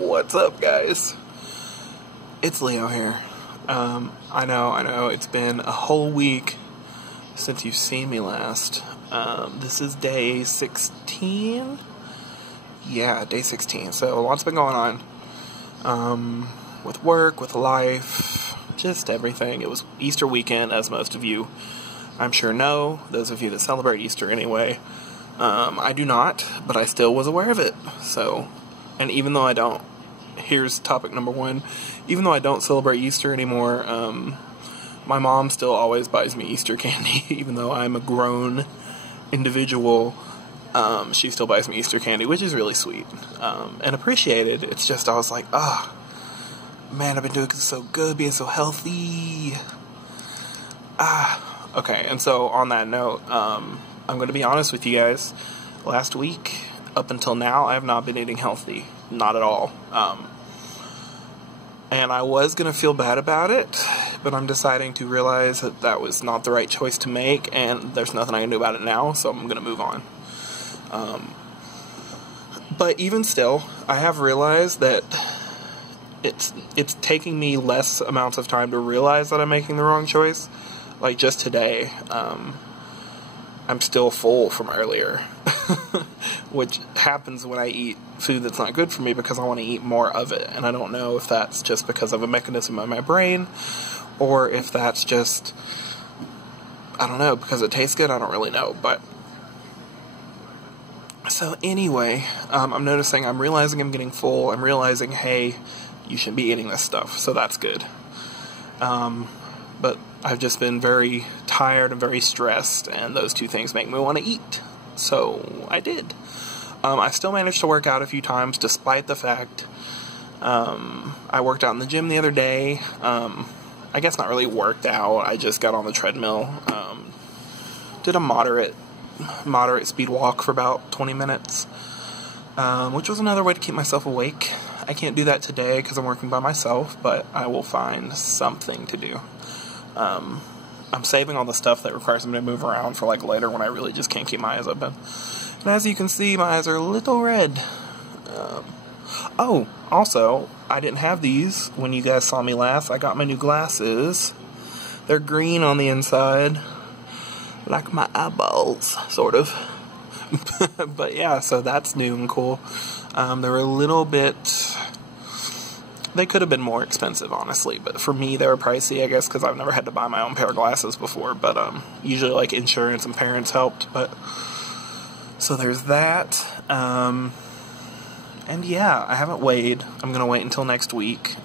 What's up, guys? It's Leo here. I know, it's been a whole week since you've seen me last. This is day 16? Yeah, day 16. So, lots been going on. With work, with life, just everything. It was Easter weekend, as most of you, I'm sure, know. Those of you that celebrate Easter anyway. I do not, but I still was aware of it. So, and even though I don't, here's topic number one. Even though I don't celebrate Easter anymore, my mom still always buys me Easter candy. Even though I'm a grown individual, she still buys me Easter candy, which is really sweet, and appreciated. It's just, I was like, man, I've been doing so good, being so healthy. Okay, and so on that note, I'm going to be honest with you guys. Last week, up until now, I have not been eating healthy. Not at all. And I was going to feel bad about it, but I'm deciding to realize that that was not the right choice to make, and there's nothing I can do about it now, so I'm going to move on. But even still, I have realized that it's taking me less amounts of time to realize that I'm making the wrong choice. Like just today, I'm still full from earlier, which happens when I eat food that's not good for me because I want to eat more of it, and I don't know if that's just because of a mechanism in my brain, or if that's just, I don't know, because it tastes good. I don't really know, but so anyway, I'm noticing, I'm realizing I'm getting full. I'm realizing, hey, you shouldn't be eating this stuff, so that's good. But I've just been very tired and very stressed, and those two things make me want to eat. So I did. I still managed to work out a few times, despite the fact I worked out in the gym the other day. I guess not really worked out. I just got on the treadmill, did a moderate speed walk for about 20 minutes, which was another way to keep myself awake. I can't do that today because I'm working by myself, but I will find something to do. I'm saving all the stuff that requires me to move around for like later when I really just can't keep my eyes open. And as you can see, my eyes are a little red. Oh, also, I didn't have these when you guys saw me last. I got my new glasses. They're green on the inside, like my eyeballs, sort of. But yeah, so that's new and cool. They were a little bit... They could have been more expensive, honestly, but for me, they were pricey, I guess, because I've never had to buy my own pair of glasses before, but usually, like, insurance and parents helped, but... So there's that, and yeah, I haven't weighed. I'm going to wait until next week.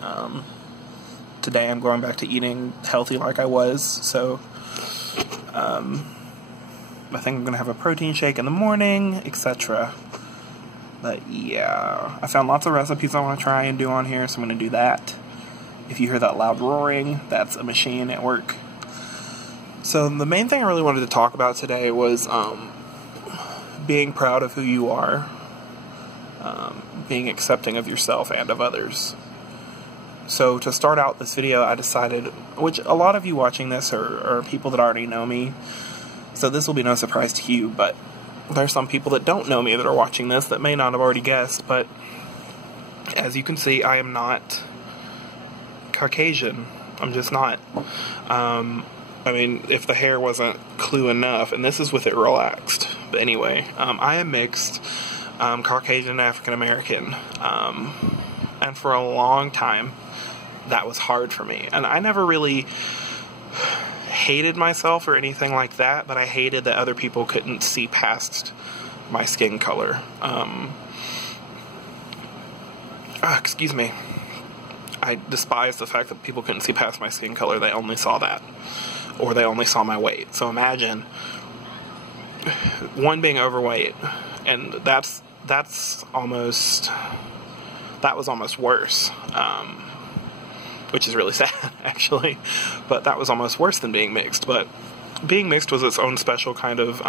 Today I'm going back to eating healthy like I was, so... I think I'm going to have a protein shake in the morning, etc. But yeah, I found lots of recipes I want to try and do on here, so I'm going to do that. If you hear that loud roaring, that's a machine at work. So the main thing I really wanted to talk about today was being proud of who you are, being accepting of yourself and of others. So to start out this video, I decided, which a lot of you watching this are people that already know me, so this will be no surprise to you, but there's some people that don't know me that are watching this that may not have already guessed, but as you can see, I am not Caucasian. I'm just not. I mean, if the hair wasn't clue enough, and this is with it relaxed, but anyway, I am mixed, Caucasian African American, and for a long time, that was hard for me, and I never really hated myself or anything like that, but I hated that other people couldn't see past my skin color. Excuse me. I despise the fact that people couldn't see past my skin color. They only saw that, or they only saw my weight. So imagine one being overweight, and that was almost worse. Which is really sad, actually, but that was almost worse than being mixed. But being mixed was its own special kind of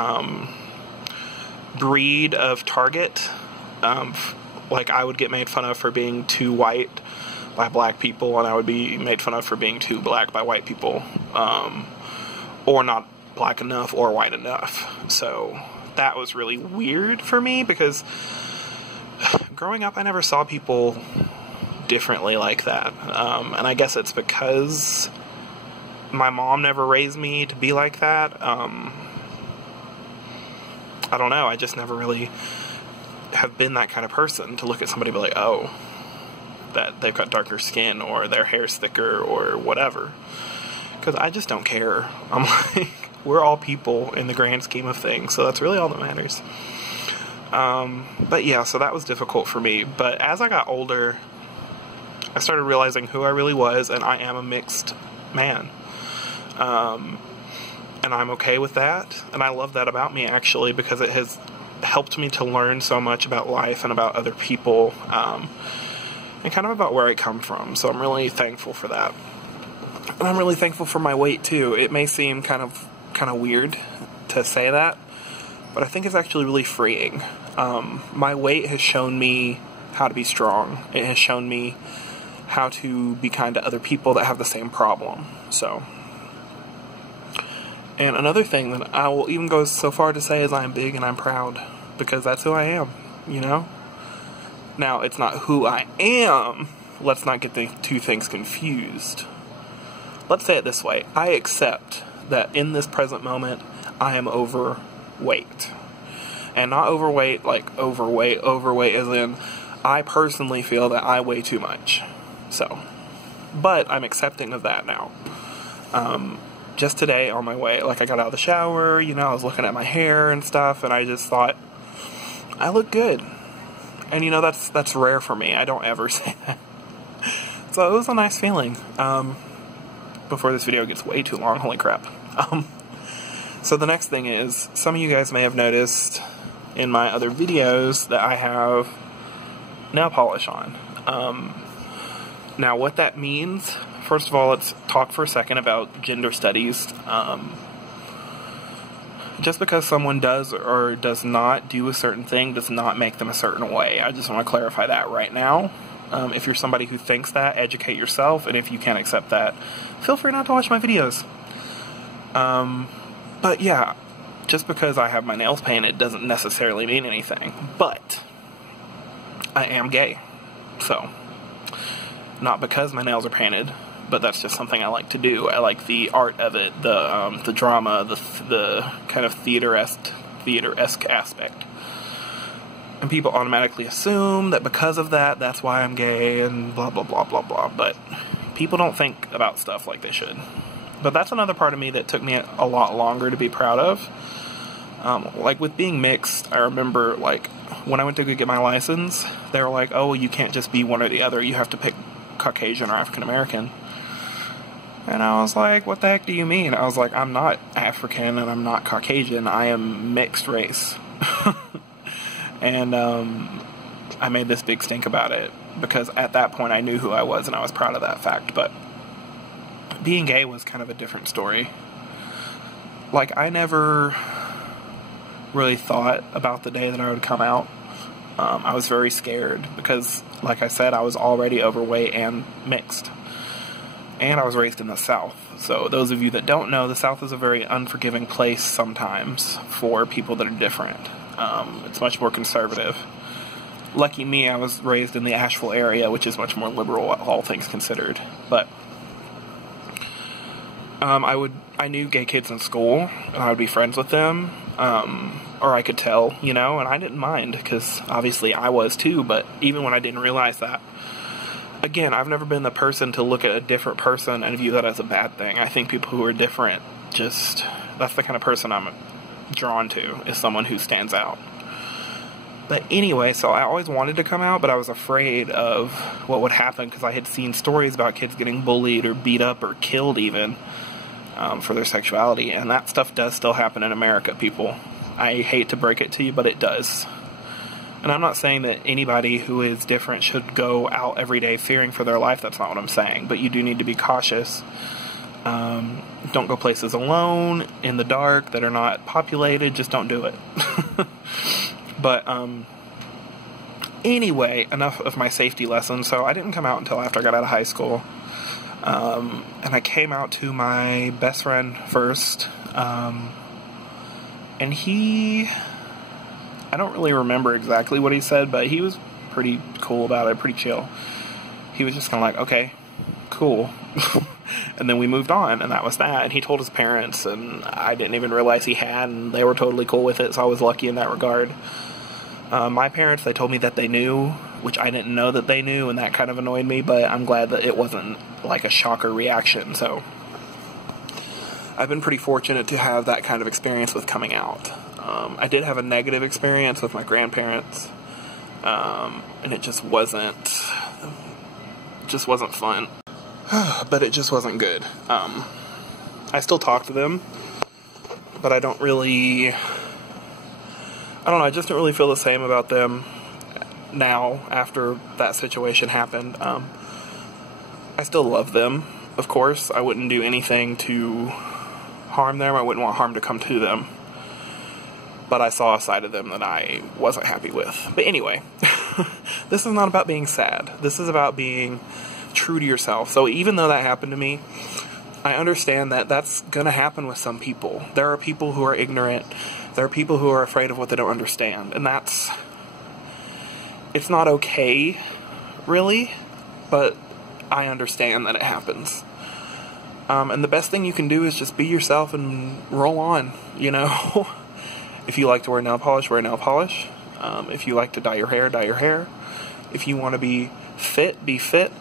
breed of target. Like, I would get made fun of for being too white by black people, and I would be made fun of for being too black by white people, or not black enough or white enough. So that was really weird for me, because growing up, I never saw people differently like that. And I guess it's because my mom never raised me to be like that. I don't know, I just never really have been that kind of person to look at somebody and be like, oh, that they've got darker skin or their hair's thicker or whatever. Because I just don't care. I'm like, we're all people in the grand scheme of things, so that's really all that matters. But yeah, so that was difficult for me. But as I got older, I started realizing who I really was, and I am a mixed man. And I'm okay with that, and I love that about me, actually, because it has helped me to learn so much about life and about other people, and kind of about where I come from. So I'm really thankful for that. And I'm really thankful for my weight, too. It may seem kind of weird to say that, but I think it's actually really freeing. My weight has shown me how to be strong. It has shown me how to be kind to other people that have the same problem. So, and another thing that I will even go so far to say is I am big and I'm proud, because that's who I am, you know? Now, it's not who I am. Let's not get the two things confused. Let's say it this way. I accept that in this present moment, I am overweight. And not overweight like overweight as in, I personally feel that I weigh too much. So, but I'm accepting of that now. Just today on my way, like I got out of the shower, you know, I was looking at my hair and stuff, and I just thought, I look good. And you know, that's rare for me. I don't ever say that. So it was a nice feeling. Before this video gets way too long, holy crap. So the next thing is, some of you guys may have noticed in my other videos that I have nail polish on. Now what that means, first of all, let's talk for a second about gender studies. Just because someone does or does not do a certain thing does not make them a certain way. I just want to clarify that right now. If you're somebody who thinks that, educate yourself, and if you can't accept that, feel free not to watch my videos. But yeah, just because I have my nails painted doesn't necessarily mean anything. But I am gay. So, not because my nails are painted, but that's just something I like to do. I like the art of it, the drama, the kind of theater-esque aspect. And people automatically assume that because of that, that's why I'm gay and blah, blah, blah, blah, blah. But people don't think about stuff like they should. But that's another part of me that took me a lot longer to be proud of. Like with being mixed, I remember like when I went to go get my license, they were like, oh, you can't just be one or the other. You have to pick Caucasian or African American. And I was like, what the heck do you mean? I was like, I'm not African and I'm not Caucasian. I am mixed race. And I made this big stink about it because at that point I knew who I was and I was proud of that fact. But being gay was kind of a different story. Like, I never really thought about the day that I would come out. I was very scared because, like I said, I was already overweight and mixed. And I was raised in the South. So those of you that don't know, the South is a very unforgiving place sometimes for people that are different. It's much more conservative. Lucky me, I was raised in the Asheville area, which is much more liberal, all things considered. But I knew gay kids in school, and I would be friends with them, or I could tell, you know, and I didn't mind, because obviously I was too, but even when I didn't realize that, again, I've never been the person to look at a different person and view that as a bad thing. I think people who are different, that's the kind of person I'm drawn to, is someone who stands out. But anyway, so I always wanted to come out, but I was afraid of what would happen, because I had seen stories about kids getting bullied or beat up or killed even for their sexuality, and that stuff does still happen in America, people. I hate to break it to you, but it does. And I'm not saying that anybody who is different should go out every day fearing for their life. That's not what I'm saying. But you do need to be cautious. Don't go places alone, in the dark, that are not populated. Just don't do it. But, anyway, enough of my safety lessons. So I didn't come out until after I got out of high school. And I came out to my best friend first. And I don't really remember exactly what he said, but he was pretty cool about it, pretty chill. he was just kind of like, okay, cool. And then we moved on, and that was that. And he told his parents, and I didn't even realize he had, and they were totally cool with it, so I was lucky in that regard. My parents, they told me that they knew, which I didn't know that they knew, and that kind of annoyed me, but I'm glad that it wasn't like a shocker reaction. So I've been pretty fortunate to have that kind of experience with coming out. I did have a negative experience with my grandparents, and it just wasn't fun. But it just wasn't good. I still talk to them, but I don't know, I just don't really feel the same about them now after that situation happened. I still love them, of course. I wouldn't do anything to harm them. I wouldn't want harm to come to them. But I saw a side of them that I wasn't happy with. But anyway, this is not about being sad. This is about being true to yourself. So even though that happened to me, I understand that that's gonna happen with some people. There are people who are ignorant. There are people who are afraid of what they don't understand. And it's not okay, really, but I understand that it happens. And the best thing you can do is just be yourself and roll on, you know? If you like to wear nail polish, wear nail polish. If you like to dye your hair, dye your hair. If you want to be fit, be fit.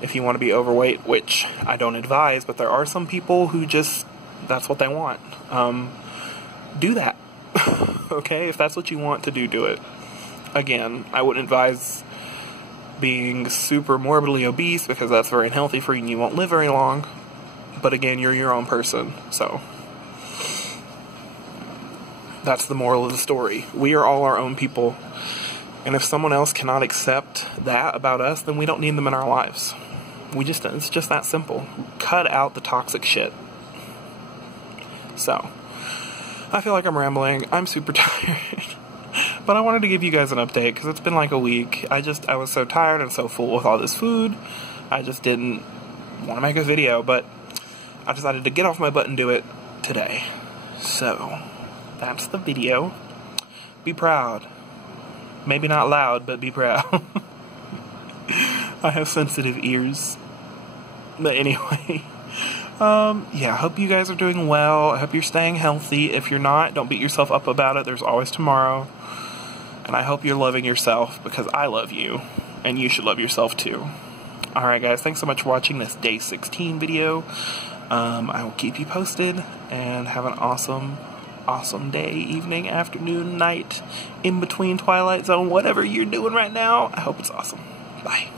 If you want to be overweight, which I don't advise, but there are some people who just, that's what they want. Do that. Okay? If that's what you want to do, do it. Again, I wouldn't advise being super morbidly obese because that's very unhealthy for you and you won't live very long. But again, you're your own person, so that's the moral of the story. We are all our own people. And if someone else cannot accept that about us, then we don't need them in our lives. It's just that simple. Cut out the toxic shit. So, I feel like I'm rambling. I'm super tired. But I wanted to give you guys an update because it's been like a week. I was so tired and so full with all this food. I just didn't want to make a video, but I decided to get off my butt and do it today. So, that's the video. Be proud. Maybe not loud, but be proud. I have sensitive ears. But anyway, yeah, I hope you guys are doing well. I hope you're staying healthy. If you're not, don't beat yourself up about it. There's always tomorrow. And I hope you're loving yourself because I love you. And you should love yourself too. Alright guys, thanks so much for watching this day 16 video. I will keep you posted. And have an awesome day, evening, afternoon, night, in between Twilight Zone, whatever you're doing right now. I hope it's awesome. Bye.